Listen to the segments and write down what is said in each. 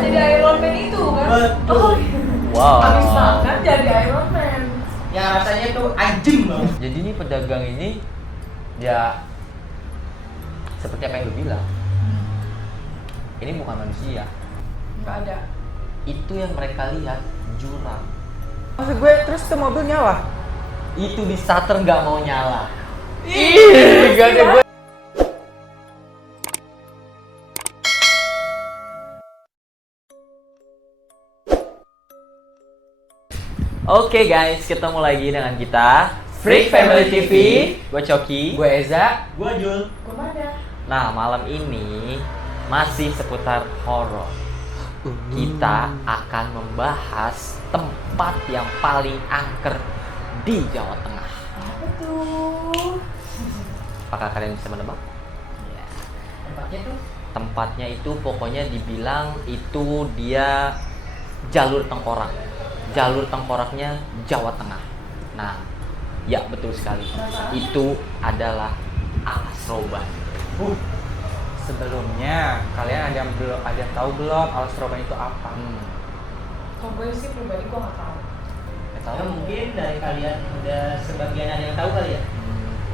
jadi Iron Man itu kan? Betul. Oh, Wow. habis makan jadi Iron Man. Yang rasanya tuh anjing banget. Jadi ini pedagang ini ya seperti apa yang lu bilang. Ini bukan manusia. Nggak ada. Itu yang mereka lihat jurang. Maksud gue terus tuh mobil nyala. Itu di starter nggak mau nyala. Ih, gak ada gue. Oke guys, ketemu lagi dengan kita Freak Family TV. Gue Coki. Gue Eza. Gua Jul. Kemana? Nah, malam ini masih seputar horor. Kita akan membahas tempat yang paling angker di Jawa Tengah. Apa tuh? Apakah kalian bisa menebak? Tempatnya tuh Tempatnya itu pokoknya dibilang itu dia jalur tengkorak. Jalur tengkoraknya Jawa Tengah. Nah, ya betul sekali. Itu adalah Alas Roban. Sebelumnya kalian ada yang tahu belum Alas Roban itu apa? Kalau gue sih pribadi gue nggak tahu. Nggak tahu. ya mungkin dari kalian udah sebagian ada yang tahu kali ya.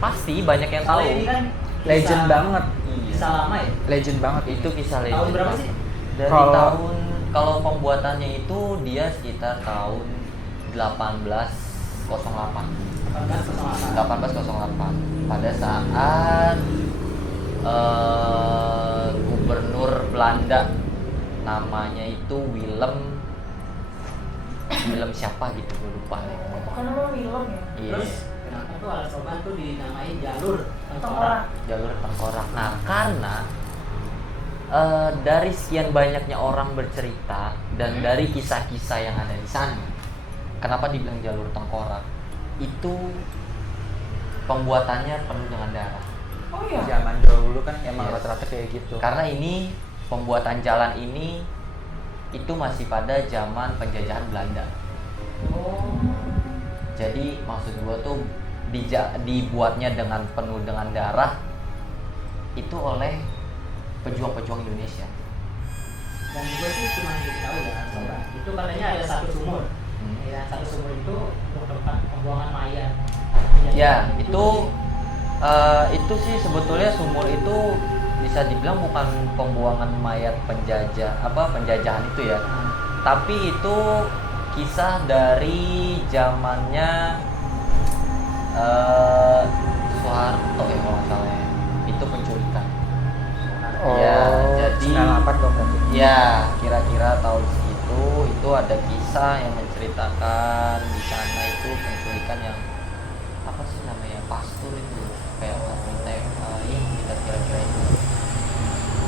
Pasti banyak yang tahu. Soalnya ini kan Legend banget. Kisah lama ya. Legend banget Itu kisah legend. Tahun berapa sih? Dari Kalau- tahun kalau pembuatannya itu dia sekitar tahun 1808. 1808 pada saat gubernur Belanda namanya itu Willem siapa gitu gue lupa nih. Karena lo film ya. Iya. Terus kenapa tuh Alas Roban tuh dinamai jalur Tengkorak. Jalur tengkorak. Nah, karena dari sekian banyaknya orang bercerita dan dari kisah-kisah yang ada di sana, kenapa dibilang jalur tengkorak? Itu pembuatannya penuh dengan darah. Oh iya. Zaman dulu kan emang Yes. rata-rata kayak gitu. Karena ini pembuatan jalan ini itu masih pada zaman penjajahan Belanda. Oh. Jadi maksud gua tuh dibuatnya dengan penuh dengan darah itu oleh pejuang-pejuang Indonesia. Dan gue sih cuma tahu ya Alas Roban. Itu katanya ada satu sumur. Ya, satu sumur itu untuk tempat pembuangan mayat. Ya, itu sih sebetulnya sumur itu bisa dibilang bukan pembuangan mayat penjajahan itu ya. Tapi itu kisah dari zamannya Soeharto ya kalau nggak salah ya. Itu penculikan. Oh, Ya, jadi 98 dong berarti. ya kira-kira tahun segitu itu ada kisah yang menceritakan di sana itu penculikan yang apa sih namanya pastur itu kayak wanita yang kita kira-kira itu.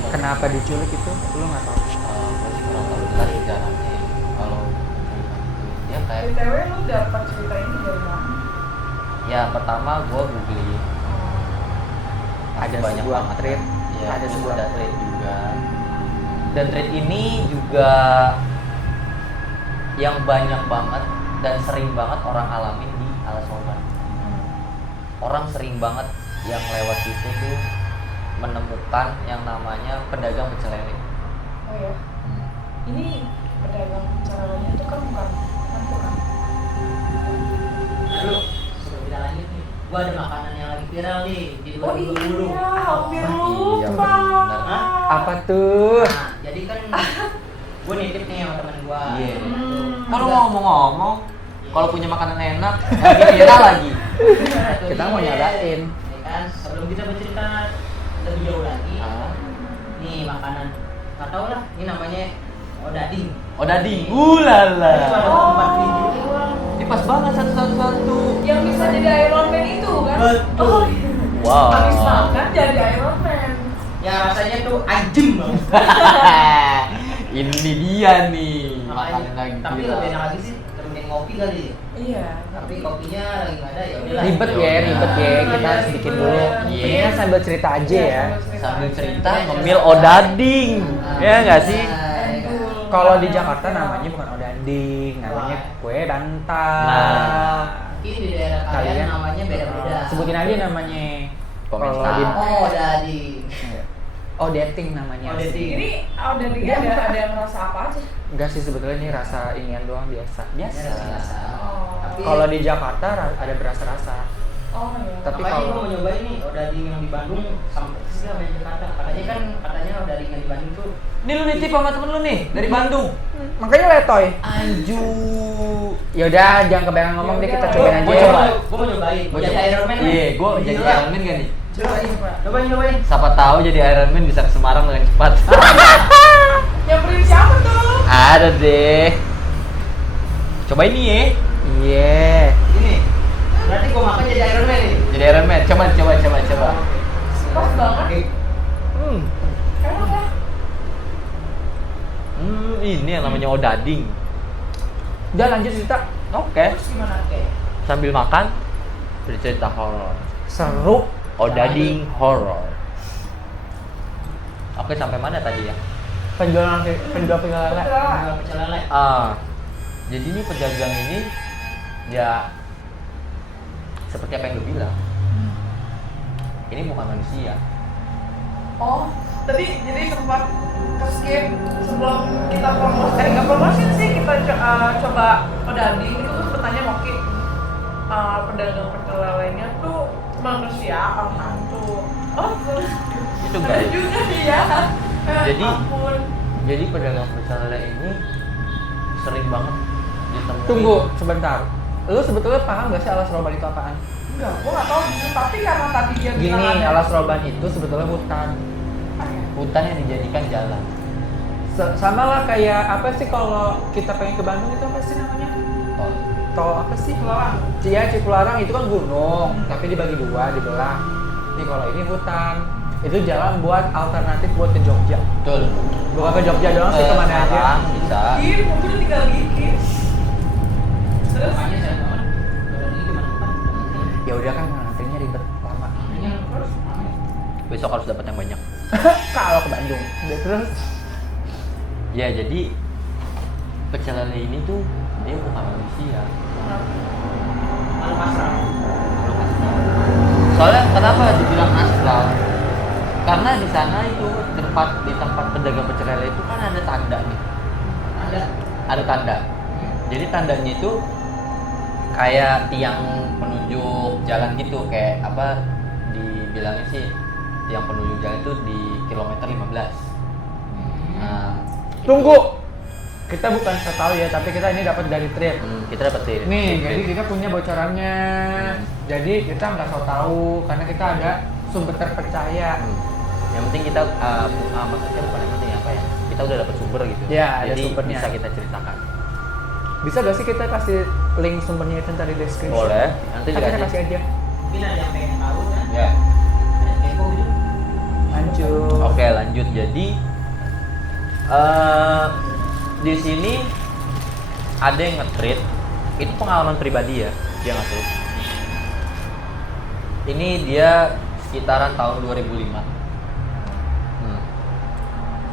Kenapa diculik itu? Lu nggak tahu. Gue sih kurang tahu jelas sejarahnya ya, kalau penculikan itu ya kayak BTW lu dapat cerita ini dari mana? ya pertama gue googling Ada banyak sebuah banget thread. kan. Ya, Ada terus sebuah ada thread juga dan thread ini juga yang banyak banget dan sering banget orang alamin di Alas Roban. Orang sering banget yang lewat situ tuh menemukan yang namanya pedagang pecel lele. Oh ya. Ini pedagang caranya itu kan bukan hantu kan? Lalu sebelum kita lanjut nih, gua ada makanan yang lagi viral nih di Oh 2020. iya, hampir Iya, lupa. benar. Hah? Apa tuh? Nah, jadi kan gua nitip nih sama temen gua. Iya. Hmm. Kalau ngomong-ngomong, kalau punya makanan enak, lagi viral lagi. Kita mau nyalain. Ya kan, sebelum kita bercerita lebih jauh lagi, nih makanan nggak tahu lah, ini namanya odading. Odading, ulala. Ini cuma 24 biji doang. Ini pas banget satu-satu. Yang bisa jadi Iron Man itu kan? Betul. Oh, Wow. habis makan jadi Iron Man. Yang rasanya tuh anjing banget. Ini dia nih makanan lagi Tapi viral. lebih enak lagi sih temenin ngopi kali ya. Iya. Tapi kopinya lagi nggak ada ya udahlah. Ribet ya, ribet ya. Kita harus bikin dulu. Iya. Mendingan sambil cerita aja ya. Sambil cerita ngemil odading, ya nggak sih? Kalau di Jakarta namanya bukan odading, namanya kue dantal. Nah. Mungkin di daerah kalian namanya beda-beda. Sebutin aja namanya. Komen Kalau star. di Oh, odading. Odeting namanya. Odeting. Ini udah Iya, ada yang ngerasa apa aja? Enggak sih sebetulnya ini rasa inian doang biasa. Biasa. Oh. Tapi Kalau di Jakarta ada berasa-rasa. Oh ya. Tapi makanya kalau- gue mau nyobain nih odading yang di Bandung sampai sih sama yang Jakarta. Katanya odading yang di Bandung tuh Ini lu nitip sama temen lu nih dari Bandung. Makanya letoy. Anju. Yaudah, jangan kebanyakan ngomong deh, kita cobain aja. Gua coba. Gue mau nyobain. Gua Jadi coba. Iron Man. Iya, gua jadi Gila. Iron Man gak nih? Cobain. Siapa tahu jadi Iron Man bisa ke Semarang dengan cepat. Nyamperin siapa tuh? Ada deh. Cobain nih ya. Iya. Ini. Berarti gue makan jadi Iron Man nih. Jadi Iron Man. Coba. Pas banget. Hmm. Enak ya? Ini yang namanya odading. Udah lanjut cerita. Oke. Terus gimana? Sambil makan bercerita horor. Seru. Odading horor. Oke, sampai mana tadi ya? Penjual lele. Jual pecel lele. Jadi ini pedagang ini ya seperti apa yang gue bilang. Ini bukan manusia. Oh, tadi jadi sempat ke-skip sebelum kita promosi, nggak promosi sih, kita coba odading itu terus bertanya Moki, pedagang pecel lelenya tuh manusia atau hantu? Oh, terus Itu bener guys. juga ya. Jadi- Ampun. Jadi pedagang pecel lele ini sering banget ditemuin. Tunggu sebentar. Lu sebetulnya paham gak sih alas roban itu apaan? Enggak, gua nggak tahu gitu, tapi karena tadi dia bilang Gini, ada alas roban itu sebetulnya hutan. Hutan yang dijadikan jalan. Sama lah kayak apa sih kalau kita pengen ke Bandung itu apa sih namanya? Oh. Tol apa sih? Cipularang. Iya, Cipularang itu kan gunung, tapi dibagi dua, dibelah. Nih kalau ini hutan, itu jalan buat alternatif buat ke Jogja. Betul. Bukan ke Jogja doang sih, kemana aja. Semarang bisa. Ih, mungkin udah tinggal dikit. Terus Makanya saya banget. Odading gimana Pak? Ya udah kan ngantrinya ribet lama. terus Besok harus dapat yang banyak. Kalau ke Bandung. Udah terus Ya jadi pecel lele ini tuh dia bukan manusia. Malu pasrah. Soalnya kenapa dibilang astral? Karena di sana itu di tempat pedagang pecel lele itu kan ada tanda nih. Ada tanda. Jadi tandanya itu kayak tiang penunjuk jalan gitu, kayak apa dibilangnya sih tiang penunjuk jalan itu di kilometer 15. Nah, tunggu. Kita bukan so tahu ya, tapi kita ini dapat dari trip. kita dapat dari Nih, jadi kita punya bocorannya. Jadi kita nggak so tahu karena kita ada sumber terpercaya. Yang penting kita maksudnya bukan yang penting apa ya? Kita udah dapat sumber gitu. Ya, ada Jadi sumbernya. bisa kita ceritakan. Bisa gak sih kita kasih link sumbernya itu ntar di deskripsi? Boleh. Nanti Kita dikasih. kasih aja. Mungkin ada yang pengen tahu kan? Ya. Ada yang kepo gitu. Lanjut. Oke, lanjut. Jadi di sini ada yang nge-treat. Itu pengalaman pribadi ya, dia nge-treat. Ini dia sekitaran tahun 2005.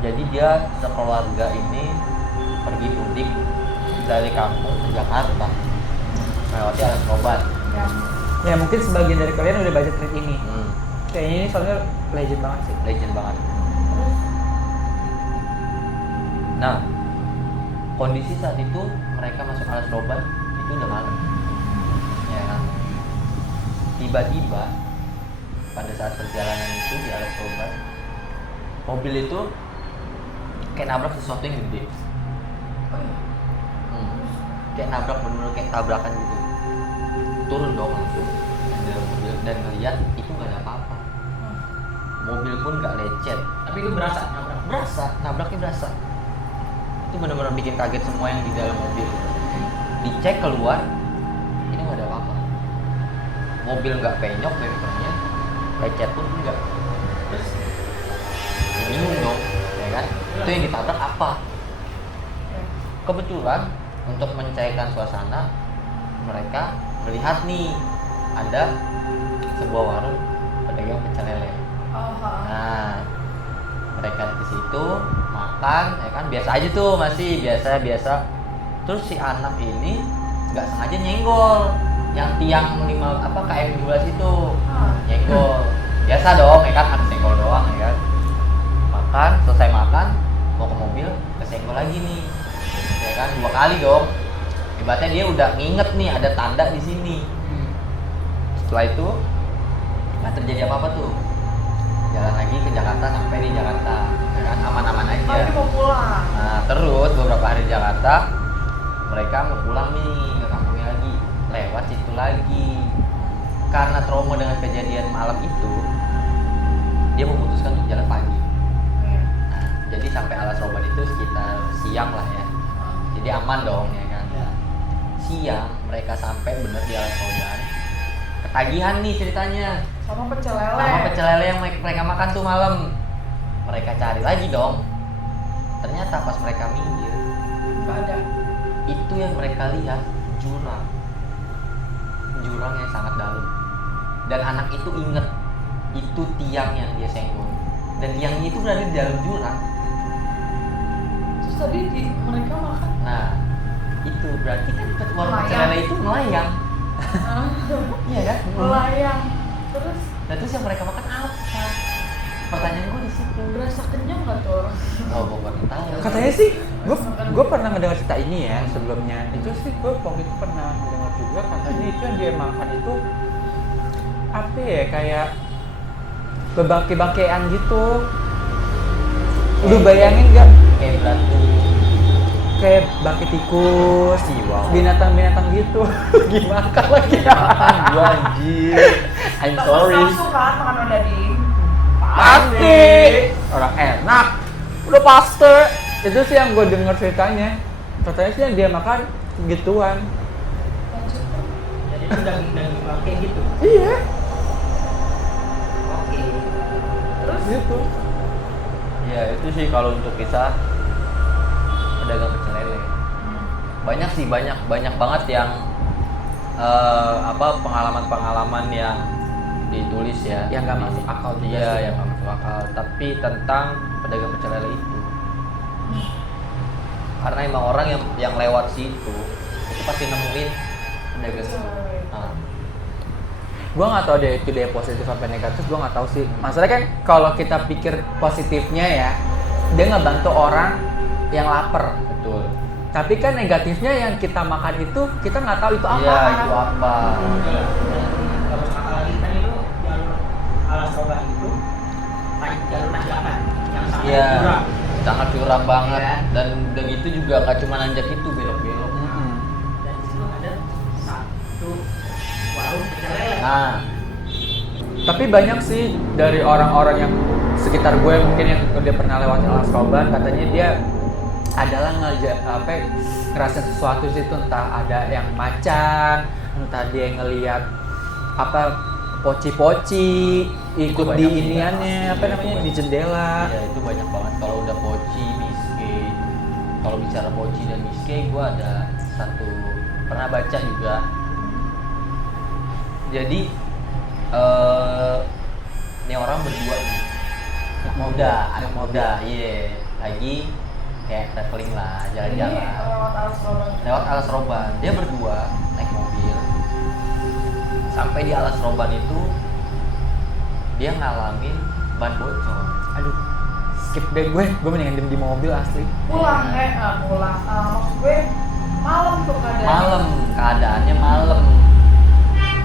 Jadi dia sekeluarga ini pergi mudik dari kampung ke Jakarta melewati alas obat. Ya mungkin sebagian dari kalian udah baca thread ini. Kayaknya ini soalnya legend banget sih. Legend banget. Nah, kondisi saat itu mereka masuk alas obat itu udah malam. Ya kan? Tiba-tiba pada saat perjalanan itu di alas obat, mobil itu kayak nabrak sesuatu yang gede. Kayak nabrak, bener kayak tabrakan gitu. Turun dong langsung dari dalam mobil dan ngeliat itu nggak ada apa-apa. Mobil pun nggak lecet. Tapi itu berasa nabrak. Nabraknya berasa. Itu benar-benar bikin kaget semua yang di dalam mobil. Dicek keluar, ini nggak ada apa-apa. Mobil nggak penyok bempernya, lecet pun enggak. Terus ya bingung dong, ya kan? Itu yang ditabrak apa? Kebetulan untuk mencairkan suasana, mereka melihat nih ada sebuah warung pedagang pecel lele. Nah, mereka di situ makan, ya kan biasa aja tuh, masih biasa. Terus si anak ini nggak sengaja nyenggol yang tiang 5 apa KM 12 itu, nyenggol. Biasa dong, ya kan, habis nyenggol doang, ya kan. selesai makan, mau ke mobil, kesenggol lagi nih, ya kan 2 kali dong. Ibaratnya dia udah nginget nih ada tanda di sini. Setelah itu nggak terjadi apa-apa tuh, jalan lagi ke Jakarta, sampai di Jakarta, ya kan aman-aman aja. Tapi mau pulang. Nah terus beberapa hari di Jakarta, mereka mau pulang nih ke kampungnya lagi, lewat situ lagi. Karena trauma dengan kejadian malam itu, dia memutuskan untuk jalan pagi. Iya. Nah, jadi sampai Alas Roban itu sekitar siang lah ya. Jadi aman dong ya kan. Ya. Siang mereka sampai bener di Alas Roban. Ketagihan nih ceritanya. Sama pecel lele. Sama pecel lele yang mereka makan tuh malam. Mereka cari lagi dong. Ternyata pas mereka minggir, Nggak ada. itu yang mereka lihat jurang. Jurang yang sangat dalam. Dan anak itu inget itu tiang yang dia senggol. Dan tiangnya itu berada di dalam jurang. Terus tadi mereka makan. Nah, itu berarti kan warung pecel Melayang. lele itu melayang. Iya kan? Melayang. Terus Nah, terus yang mereka makan apa? Pertanyaan gue di situ. berasa kenyang nggak tuh orang? Oh, gue baru tahu. Katanya sih, gue pernah ngedengar cerita ini ya sebelumnya. Itu sih gue waktu itu pernah mendengar juga katanya itu yang dia makan itu apa ya, kayak bebangke-bangkean gitu. Lu bayangin gak? Kayak batu. Kayak bangke tikus, Wow. binatang-binatang gitu. Gimana lagi? Makan gua anjir. I'm sorry. Nafsu kan makan daging. Pasti orang enak, udah pasti. Itu sih yang gue denger ceritanya. Katanya sih yang dia makan gituan. Lanjut. Jadi itu daging bangke gitu. Iya, Oke. Terus gitu. Ya itu sih kalau untuk kisah pedagang pecel lele. Banyak sih, banyak banget yang pengalaman-pengalaman yang ditulis ya. Yang nggak masuk akal juga Iya, sih. yang nggak masuk akal. Tapi tentang pedagang pecel lele itu. Karena emang orang yang lewat situ itu pasti nemuin pedagang. pecel lele. Nah, Gue nggak tahu deh itu dia positif apa negatif, gue nggak tahu sih. Masalahnya kan kalau kita pikir positifnya ya, dia ngebantu orang yang lapar. betul. Tapi kan negatifnya yang kita makan itu kita nggak tahu itu apa. Iya, itu apa? Nggak masuk akal lagi kan itu jalur Alas Roban itu jalur tanjakan yang sangat Iya, curam. sangat curam banget. Iya. Dan udah gitu juga nggak cuma nanjak itu, belok-belok. Mm-mm. Dan di situ ada satu warung pecel lele. Nah, Tapi banyak sih dari orang-orang yang sekitar gue mungkin yang udah pernah lewat Alas Roban, katanya dia adalah ngerasa sesuatu sih, itu entah ada yang macan, entah dia ngelihat apa poci-poci ikut Itu di banyak sih, iniannya pasti. apa namanya Itu di jendela. ya itu banyak banget. Kalau udah poci, miske. Kalau bicara poci dan miske, gue ada satu pernah baca juga. Jadi ini orang berdua nih, anak muda, iya, lagi kayak traveling lah, Ini jalan-jalan. lewat Alas Roban. Lewat Alas Roban, dia berdua naik mobil. Sampai di Alas Roban itu dia ngalamin ban bocor. Aduh, skip deh gue mendingan diem di mobil asli. Pulang pulang. Maksud gue malam tuh keadaan. Malam, keadaannya malam.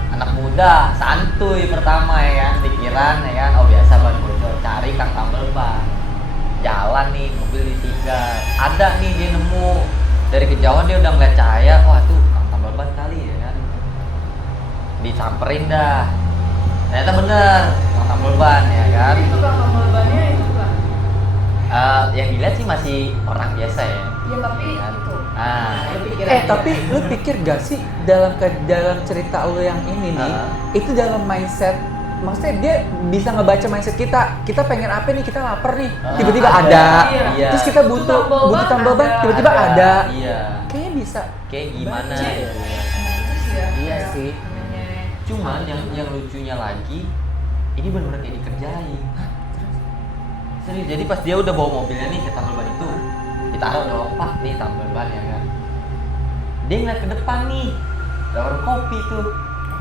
Anak muda, santuy pertama ya kan, pikiran ya kan, oh biasa ban bocor, cari kang tambal ban. Jalan nih, mobil ditinggal. Ada nih dia nemu, dari kejauhan dia udah ngeliat cahaya, wah tuh kang tambal ban kali ya kan. Disamperin dah. Ternyata bener, kang tambal ban ya kan. Itu kan tambal bannya itu kan. Yang dilihat sih masih orang biasa ya. Iya tapi Ya kan? itu. Nah, Tapi lu pikir gak sih dalam cerita lu yang ini nih, itu dalam mindset, maksudnya dia bisa ngebaca mindset kita pengen apa nih, kita lapar nih, tiba-tiba ada, Iya. terus kita butuh tambal ban, tiba-tiba ada. Iya. Kayaknya bisa. Kayak gimana Baca. ya? Emang itu sih ya. Iya kayak sih. namanya Cuman yang lucunya lagi, ini benar-benar kayak dikerjain. Serius, jadi pas dia udah bawa mobilnya nih ke tambal ban itu, ditaruh dong, pak nih tambal ban ya kan. Dia ngeliat ke depan nih, ada warung kopi tuh,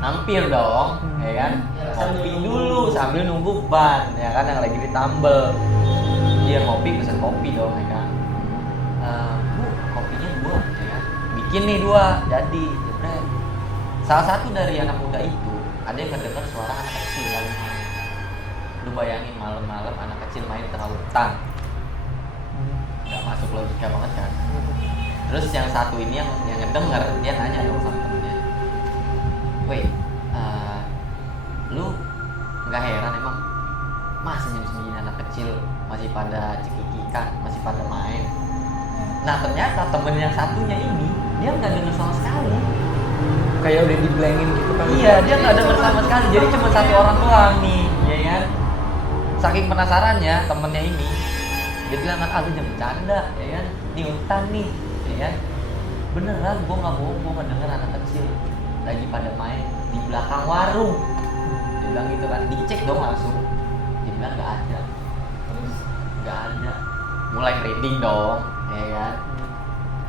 nampir dong, ya kan. Ya, Kopi sambil dulu sambil nunggu ban, ya kan yang lagi ditambel. dia ngopi, pesen kopi dong ya kan. Bu, kopinya 2 ya kan. Bikin nih 2, jadi jebret. Salah satu dari anak muda itu ada yang ngedenger suara anak kecil lagi main. Lu bayangin malam-malam anak kecil main di tengah hutan. Nggak masuk logika banget kan. Terus yang satu ini yang ngedenger, dia nanya dong sama temennya, weh, lu nggak heran emang masih jam 9 anak kecil masih pada cekikikan, masih pada main. Nah ternyata temen yang satunya ini dia nggak denger sama sekali. Kayak udah diblengin gitu kan. Iya, dia nggak denger sama sekali. Jadi cuma satu orang doang nih, ya kan? Saking penasarannya temennya ini, dia bilang kan, lu jangan bercanda, ya kan? Di hutan nih, ya kan? Beneran, gua nggak bohong, gua ngedenger anak kecil lagi pada main di belakang warung. Dia bilang gitu kan, dicek dong langsung. Dia bilang nggak ada, terus nggak ada. Mulai merinding dong, ya kan?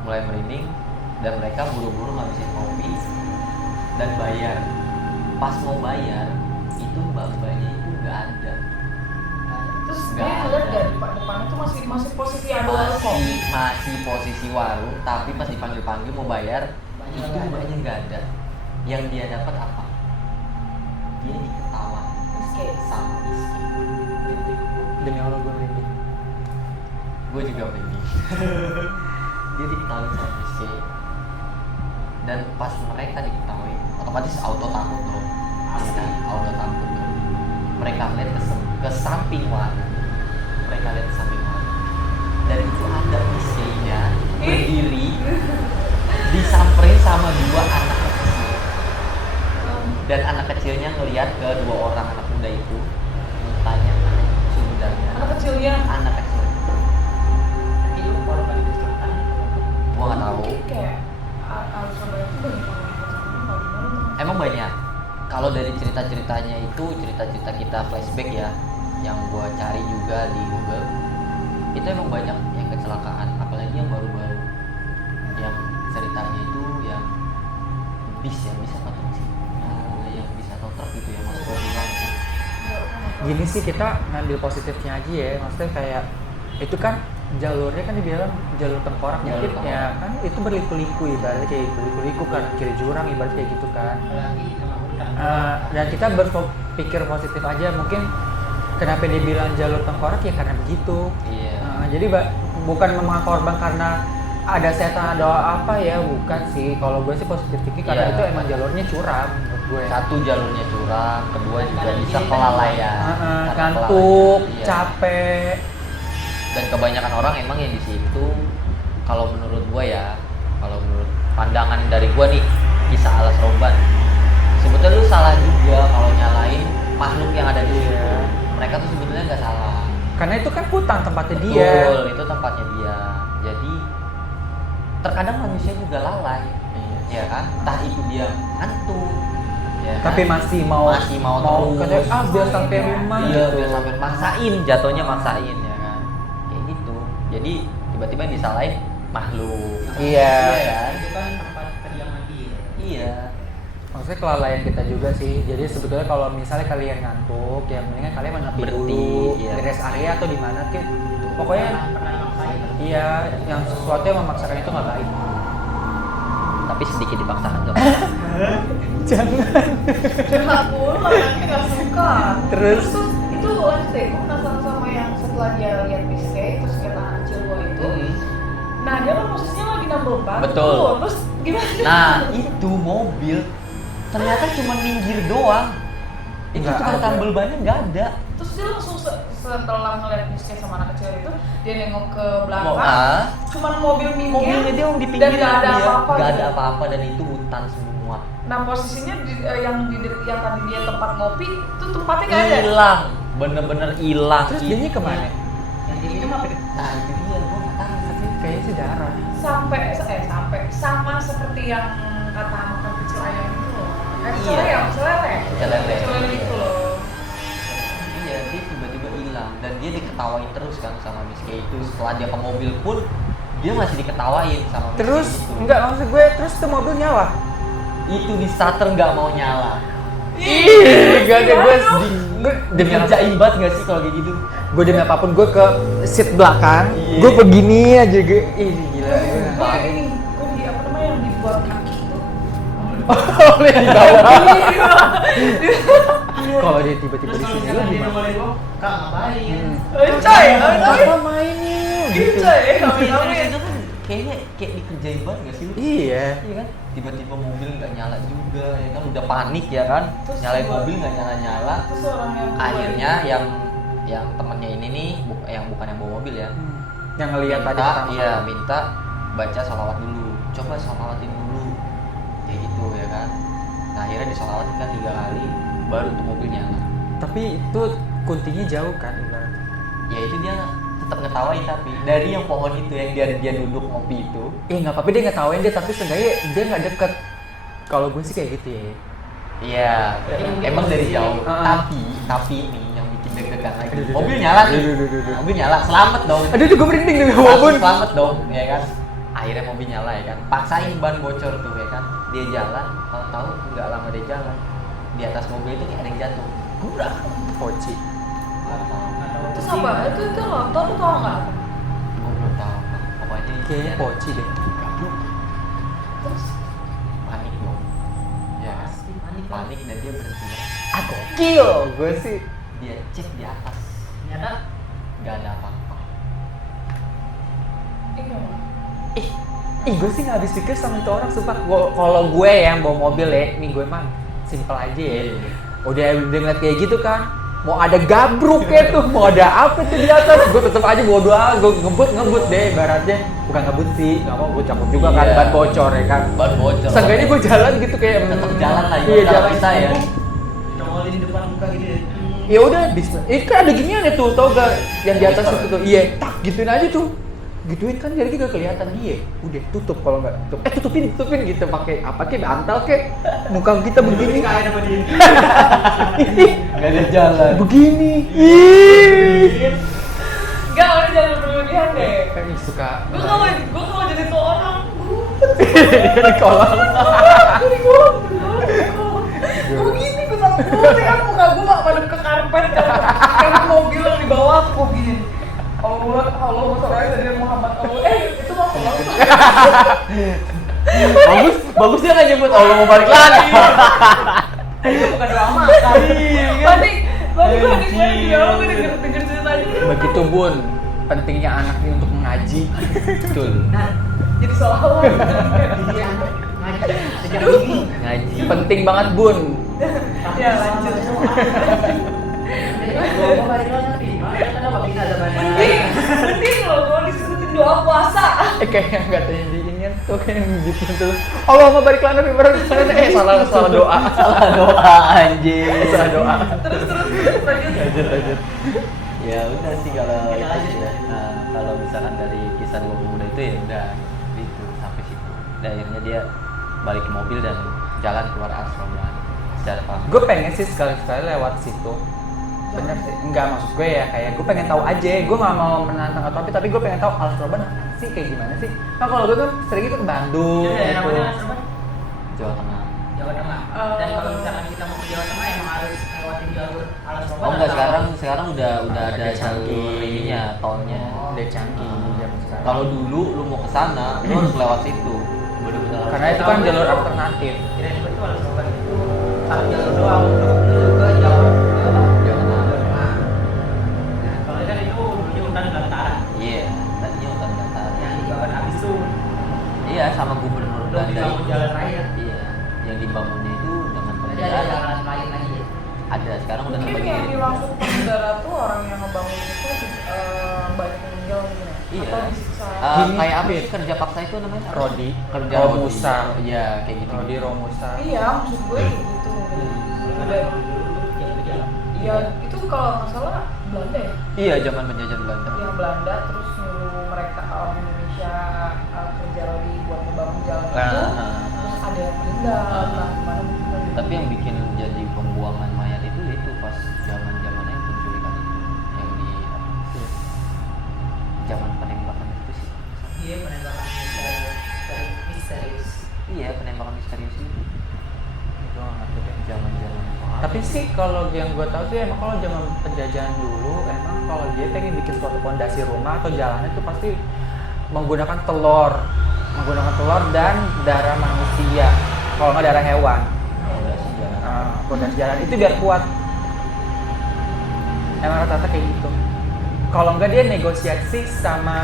Mulai merinding dan mereka buru-buru ngabisin kopi dan bayar. Pas mau bayar, itu mbak-mbaknya itu nggak ada. Terus Nggak dia ada. ngeliat gak di depan itu masih posisi ada warung kopi. Masih posisi warung, tapi pas dipanggil-panggil mau bayar, Mbaknya itu nggak ada. mbaknya nggak ada. Yang dia dapat apa? Dia diketawa sama istri. Demi Allah gue merinding. Gue juga merinding. Dia diketawain sama istri. Dan pas mereka diketawain, otomatis auto takut dong. Pasti. Ya, auto takut dong. Mereka lihat ke samping warung. Mereka lihat ke samping warung. Dan itu ada istrinya berdiri disamperin sama 2 anak kecil. Dan anak kecilnya ngelihat ke 2 orang anak muda itu, mukanya sudahnya Anak kecilnya anak kecil. Tapi dulu korban itu selatan. Gua nggak tahu. mungkin kayak Surabaya itu banyak orang yang Emang banyak. Kalau dari cerita-ceritanya itu, cerita-cerita kita flashback ya, yang gua cari juga di Google, itu emang banyak yang kecelakaan, apalagi yang baru-baru. Yang ceritanya itu yang bis ya, bis apa tuh sih? Yang bis atau truk gitu ya, masuk ke jurang. Gini sih kita ngambil positifnya aja ya, maksudnya kayak itu kan jalurnya kan dibilang jalur tengkorak Jalur mungkin tengkorak. ya kan itu berliku-liku ibaratnya kayak berliku-liku kan kiri jurang ibarat kayak gitu kan. Apalagi di tengah hutan. Dan kita berpikir positif aja mungkin kenapa dia bilang jalur tengkorak ya karena begitu. Iya. Jadi bukan memakan korban karena ada setan ada apa ya, bukan sih. Kalau gue sih positif thinking karena Iya. itu emang jalurnya curam menurut gue. Satu jalurnya curam, kedua juga bisa kelalaian. Karena Ngantuk, kelalaian. Iya. capek. Dan kebanyakan orang emang yang di situ, kalau menurut gua ya, kalau menurut pandangan dari gua nih, kisah Alas Roban, sebetulnya lu salah juga kalau nyalain makhluk yang ada di situ. Iya. Mereka tuh sebetulnya nggak salah. Karena itu kan hutan tempatnya dia. Betul, itu tempatnya dia. Jadi terkadang manusia juga lalai, ya kan? Entah itu dia ngantuk, ya kan? Tapi masih mau terus. katanya, biar sampai rumah. Iya, gitu. biar sampai maksain, jatuhnya maksain ya kan. Kayak gitu. Jadi tiba-tiba yang disalahin makhluk. Iya. kan? Itu kan tempat kediaman dia. Iya. Maksudnya kelalaian kita juga sih. Jadi sebetulnya kalau misalnya kalian ngantuk, ya mendingan kalian menepi Berhenti, dulu iya. di rest area atau di mana kek. Pokoknya pernah maksain. iya, yang sesuatu yang memaksakan itu nggak baik. Tapi sedikit dipaksakan dong. Jangan. curhat mulu anaknya nggak suka. Terus? Itu lanjut deh, gue penasaran sama yang setelah dia lihat Miske terus kata anak kecil gue itu. Nah dia kan posisinya lagi nambel ban. Betul. tuh. Terus gimana? Nah, itu mobil ternyata cuma minggir doang. Itu Nggak tukang ada. tambal bannya nggak ada. Terus dia langsung setelah ngeliat Miske sama anak kecil itu dia nengok ke belakang. Cuman mobil minggir. Mobilnya dia di dan pinggir nggak ada apa-apa. Nggak gitu. ada apa-apa dan itu hutan semua. Nah posisinya yang tadi dia tempat ngopi itu tempatnya nggak ada. Hilang, bener-bener hilang. Terus dianya kemana? Yang di minum apa? Nah itu dia, gue nggak tahu. Tapi kayaknya sih darah. Sampai sama seperti yang kata makan kecil ayam itu loh. Iya. Celele. Celele. Celele gitu loh. Iya, dia tiba-tiba hilang dan dia diketawain terus kan sama Miss K itu. Setelah dia ke mobil pun dia masih diketawain sama Miss K Terus itu. enggak maksud gue terus tuh mobil nyala. Itu di starter nggak mau nyala. Ih, gak ada gue gue demi Ngerjain banget nggak sih kalau kayak gitu? gue demi apapun gue ke seat belakang, Iya. gue begini aja gue, ih gila. Gue ini, gue di apa namanya yang dibuat kaki itu. Oh, yang di bawah. Kalau dia tiba-tiba di sini lu gimana? Kak ngapain? Coy, Apa mainnya? gitu coy, Itu kan kayaknya kayak dikerjain banget nggak sih lu? Iya. Iya kan? Tiba-tiba mobil nggak nyala juga, ya kan? Udah panik ya kan? Terus Nyalain gua- mobil nggak nyala-nyala. Terus orang yang Akhirnya yang temennya ini nih, yang bukan yang bawa mobil ya, Yang ngelihat tadi minta, pertama iya kali. minta baca sholawat dulu. Coba sholawatin dulu, kayak gitu ya kan? Nah akhirnya disolawatin kan 3 kali, baru tuh mobil nyala. Tapi itu kuntinya jauh kan ibaratnya. Ya itu dia tetap ngetawain tapi dari yang pohon itu yang dia duduk ngopi itu. Nggak apa-apa dia ngetawain dia, tapi seenggaknya dia nggak deket. Kalau gue sih kayak gitu ya. Iya, emang dari jauh. Ah. Tapi ini yang bikin deg-degan lagi. Aduh, Mobil nyala nih. aduh. Mobil nyala, selamat dong. Aduh, gue merinding nih Langsung walaupun. selamat dong, ya kan. Akhirnya mobil nyala ya kan. Paksain ban bocor tuh ya kan. Dia jalan, tahu-tahu nggak lama dia jalan. Di atas mobil itu kayak ada yang jatuh. Udah. Poci. Terus apa? Itu motor lu tau nggak? Gue belum tahu apa. Pokoknya Kayaknya dia poci deh. gablok. Terus Panik dong. Ya kan. Pasti panik lah. Panik dan dia berhenti. Ah gokil, gue sih. Dia cek di atas, Ternyata nggak ada apa-apa. Ih, gue sih nggak habis pikir sama itu orang, sumpah. Kalau gue yang bawa mobil ya, nih gue emang simple aja ya. Udah ngeliat kayak gitu kan, mau ada gabruknya tuh, mau ada apa tuh di atas, gue tetep aja bawa doa, gue ngebut deh, ibaratnya. Bukan ngebut sih, nggak mau gue takut juga kan, Iya. ban bocor ya kan. Ban bocor. Seenggaknya gue jalan gitu kayak Tetep jalan lah, iya ibarat jalan kita ya. nongolin depan muka gitu ya. Ya udah, itu kan ada ginian ya tuh, tau gak? Yang di atas itu tuh, iya, tak gituin aja tuh. Gituin kan jadi gak kelihatan dia. Udah tutup kalau nggak tutup. Tutupin gitu pakai apa kek bantal kek. Muka kita begini. Kayak apa dia? Nggak ada jalan. Begini. Ih. Enggak, orang jangan berlebihan deh. Kan suka. Gue kalau jadi tuh orang. Di kolam. Gue gini, gue takut kan muka gue gak pada ke karpet kan mobil yang di bawah gue gini. Allah dari Muhammad Allah. Itu mah Bagus dia nggak nyebut Allah mau balik lagi. Itu bukan doa makan. Berarti gue nikmatin dia, gue denger ceritanya. Begitu Bun, pentingnya anak ini untuk mengaji. Betul. Nah, Jadi solawat. jadi anak ngaji sejak ini. Ngaji. Penting banget Bun. Ya lanjut. Gua balik lagi. Kenapa bisa ada banyak? Mending loh kalau disebutin doa puasa. Kayak yang katanya di ini tuh kayak yang gitu tuh. Allah mau balik lana salah doa. Salah doa anjir. Salah doa. Terus lanjut. Ya udah sih kalau Kita itu lanjut sih. ya. Nah, kalau misalkan dari kisah dua pemuda itu ya udah itu sampai situ. Dan akhirnya dia balik ke mobil dan jalan keluar asrama secara pelan. Gue pengen sih sekali-sekali lewat situ. Bener sih, enggak maksud gue ya kayak gue pengen tahu aja, gue nggak mau menantang atau apa, tapi gue pengen tahu Al-Sroban apa sih, kayak gimana sih. Nah kalau gue kan sering itu ke Bandung Jadi daerah gitu. mana Asroban? Jawa Tengah. Jawa Tengah. Dan kalau misalkan kita mau ke Jawa Tengah emang harus lewatin jalur Asroban. Oh enggak, atau- sekarang udah ada Udah jalur canggih. ininya, tolnya. Udah canggih zaman sekarang. Kalau dulu lu mau ke sana, lu harus lewat situ. Bener-bener harus Karena itu kan jalur alternatif. Kirain itu Asroban itu satu jalur doang untuk menuju ke Jawa Jawa Tengah. Tengah. Nah, kalau kan itu menuju hutan Belantara Iya, tadinya hutan Belantara. yang digawan habis itu Iya, sama gubernur belum Belanda. dibangun jalan raya. Iya, yang dibangunnya itu dengan Jadi ada penjara. jalan lain lagi ya. Ada, sekarang udah Mungkin terbagi. yang dimaksud penjara tuh orang yang ngebangun itu banyak yang meninggal gitu ya? Iya. Atau disiksa? Gini, Kayak apa Fit. sih kerja paksa itu namanya? Rodi, Kerja Romusa. Rodi. Iya, kayak gitu. Rodi Romusa. Iya, maksud gue kayak gitu. Udah. Ya itu jalan. Iya, itu kalau nggak salah Belanda ya? Iya, zaman penjajahan Belanda. Yang Belanda terus nyuruh mereka orang Indonesia kerja lagi buat ngebangun jalan itu. Nah, Terus ada yang meninggal, nah gimana meninggal gitu. tapi yang bikin jadi pembuangan mayat itu pas zaman-zamannya yang penculikan itu, yang di apa? Zaman penembakan itu sih. Iya penembakan misterius. Iya, penembakan misterius itu. Itu nggak ngerti deh. Zaman-zaman Tapi sih kalau yang gue tahu sih emang kalau zaman penjajahan dulu emang kalau dia pengen bikin suatu fondasi rumah atau jalannya itu pasti menggunakan telur dan darah manusia. Kalau nggak darah hewan, fondasi jalan itu biar kuat. Emang rata-rata kayak gitu. Kalau nggak dia negosiasi sama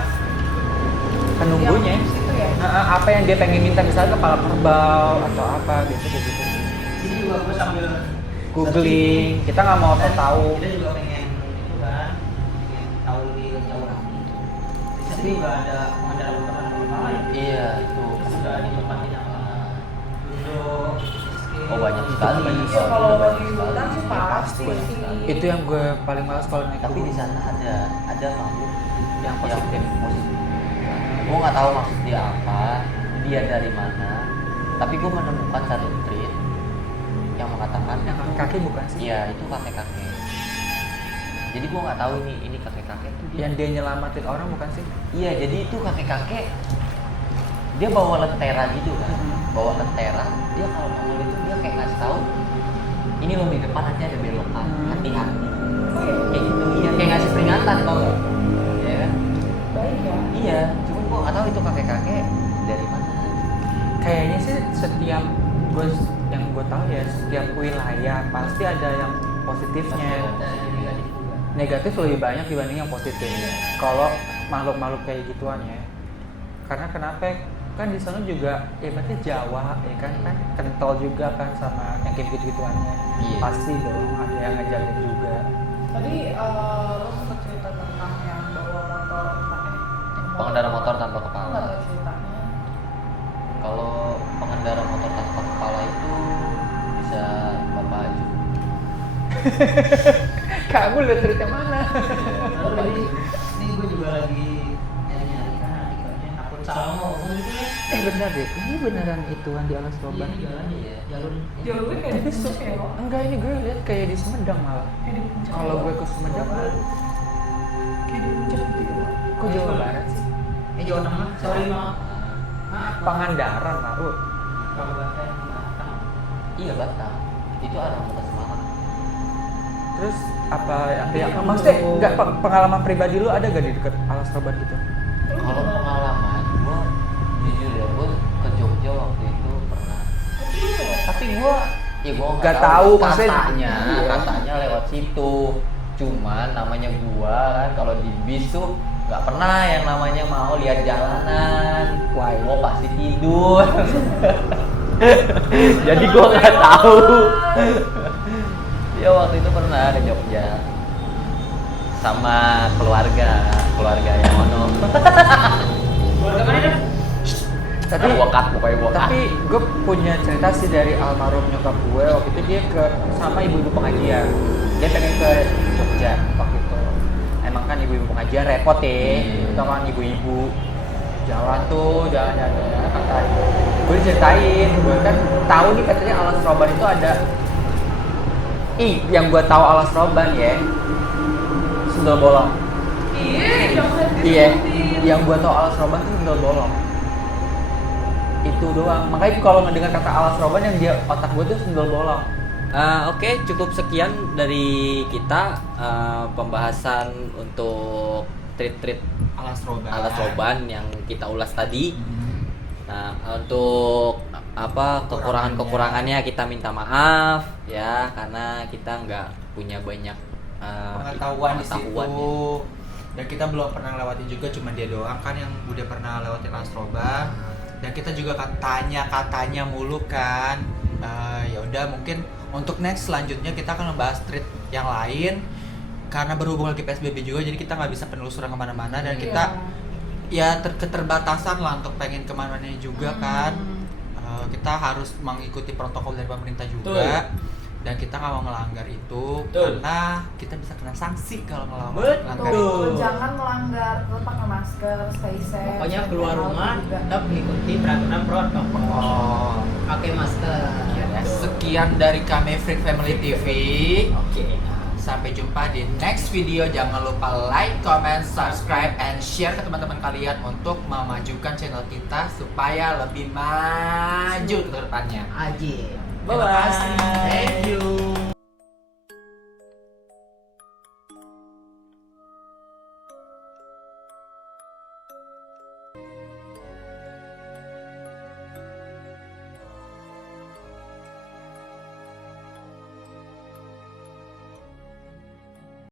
penunggunya. Yang situ ya? Apa yang dia pengen minta, misalnya kepala kerbau atau apa biasa kayak gitu. Sini juga gue sambil Googling, kita nggak mau tahu. Kita juga pengen itu kan, pengen tahu lebih jauh lagi. Di sini juga ada pengendara motor kepala ya. Iya, itu. Sudah ditempatin sama duduk. Oh, banyak sekali. Iya, kalau di hutan sih pasti banyak sih. sekali. Itu yang gue paling males kalau naik Tapi di gunung. sana ada makhluk Yang positif. Gue nggak tahu maksud dia apa, dia dari mana. Tapi gue menemukan satu tweet yang mengatakan Yang kaki bukan sih? iya itu kakek-kakek. Jadi gue nggak tahu ini kakek-kakek tuh dia. Yang dia nyelamatin orang bukan sih? Iya, jadi itu kakek-kakek dia bawa lentera gitu kan. Bawa lentera, dia kalau nongol itu dia kayak ngasih tahu ini loh di depan nanti ada belokan, hati-hati. Kayak gitu, iya kayak ngasih peringatan tau nggak? Iya kan? Baik ya. Iya, cuman gua nggak tahu itu kakek-kakek dari mana. Kayaknya sih setiap yang gue tahu ya setiap wilayah pasti ada yang positifnya. Ada yang negatif juga. Negatif lebih banyak dibanding yang positif. Kalau makhluk-makhluk kayak gituan ya. Karena kenapa? Kan di sana juga ya berarti Jawa ya kan kental juga kan sama yang kayak gitu-gituannya. Iya. Pasti dong ada yang ngejamin juga. Tadi lo sempat cerita tentang yang bawa motor Pengendara motor tanpa Nggak kepala. tahu ceritanya. Kalau pengendara motor tanpa kepala itu bisa Bapak Aju. Kamu lihat cerita mana? Lalu ini gue juga lagi nyari-nyari kan artikelnya akun salah ngomong gitu ya. Benar deh, ini beneran ituan di Alas Roban. Ini jalannya ya, jalur. Jalurnya kayak Tapi di Puncak ya, Wak? enggak, ini gue lihat kayak di Sumedang malah. Kayak di Puncak. Kalau gue ke Sumedang, kayak di Puncak gitu ya, Wak? kok Jawa Barat sih? Jawa Tengah, sorry maaf. Maaf. Pangandaran lah, Kabupaten Batang. Iya Batam. Itu arah kota Semarang. Terus apa yang maksudnya nggak pengalaman pribadi lu ada gak di dekat Alas Roban gitu? Kalau pengalaman gua jujur ya gua ke Jogja waktu itu pernah. Tapi gua gua Nggak tahu, maksudnya katanya iya. katanya lewat situ. Cuman namanya gua kan kalau di bis tuh nggak pernah yang namanya mau lihat jalanan. Why? Gua pasti tidur. Jadi gua nggak tahu. Ya waktu itu pernah ke Jogja sama keluarga yang ono. Keluarga mana dah? Tapi pokoknya gua cut. tapi gue punya cerita sih dari almarhum nyokap gue. Waktu itu dia sama ibu-ibu pengajian. Dia pengen ke Jogja waktu itu. Emang kan ibu-ibu pengajian repot ya. Itu kan ibu-ibu jalan kata gue ceritain, gue kan tahu nih katanya Alas Roban itu ada. Yang gue tahu Alas Roban ya, sendal bolong. Iya, jangan Iya, disebutin. yang gue tahu Alas Roban itu sendal bolong. Itu doang. Makanya kalau ngedengar kata Alas Roban yang dia otak gue tuh sendal bolong. Oke, cukup sekian dari kita pembahasan untuk treat Alas Roban yang kita ulas tadi. Nah, untuk kekurangannya kita minta maaf ya karena kita nggak punya banyak pengetahuan di situ pengetahuannya. dan kita belum pernah lewatin juga, cuma dia doang kan yang udah pernah lewatin Alas Roban. Dan kita juga katanya mulu kan. Ya udah, mungkin untuk next selanjutnya kita akan membahas street yang lain karena berhubung lagi PSBB juga, jadi kita nggak bisa penelusuran kemana-mana dan kita ya keterbatasan lah untuk pengen kemana-mana juga kan. Kita harus mengikuti protokol dari pemerintah juga. Dan kita nggak mau melanggar itu karena kita bisa kena sanksi kalau melanggar itu. Betul, jangan melanggar, tetap pakai masker, stay safe. Pokoknya keluar stay rumah healthy juga. tetap mengikuti peraturan protokol. Oh. Pakai masker. Sekian dari kami Freak Family TV. Oke. Sampai jumpa di next video. Jangan lupa like, comment, subscribe, and share ke teman-teman kalian untuk memajukan channel kita supaya lebih maju ke depannya. Aji. Terima kasih. Thank you.